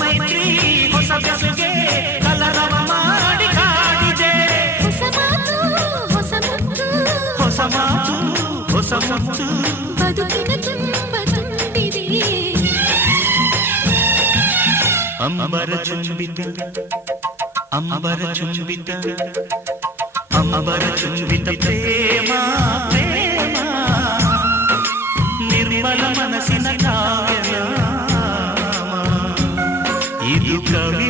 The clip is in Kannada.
ಮೈತ್ರಿ ಹೊಸ ಬೆಸುಗೆ ಕಲರವ ಮಾಡಿ ಕಾಡಿದೆ. ಹೊಸ ಮಾತು ಹೊಸ ಮುತ್ತು ಹೊಸ ಮಾತು ಹೊಸ ಮುತ್ತು ಬದುಕಿನ ತುಂಬ ತುಂಬಿದೆ. ಅಂಬರ ಚುಂಬಿತ ಅಂಬರ ಚುಂಬಿತ ಅಂಬರ ಚುಂಬಿತ ಪ್ರೇಮ ಪ್ರೇಮ ನಿರ್ಮಲ ಮನಸ್ಸಿನ ಕಾವ್ಯ ಇದು ಕವಿ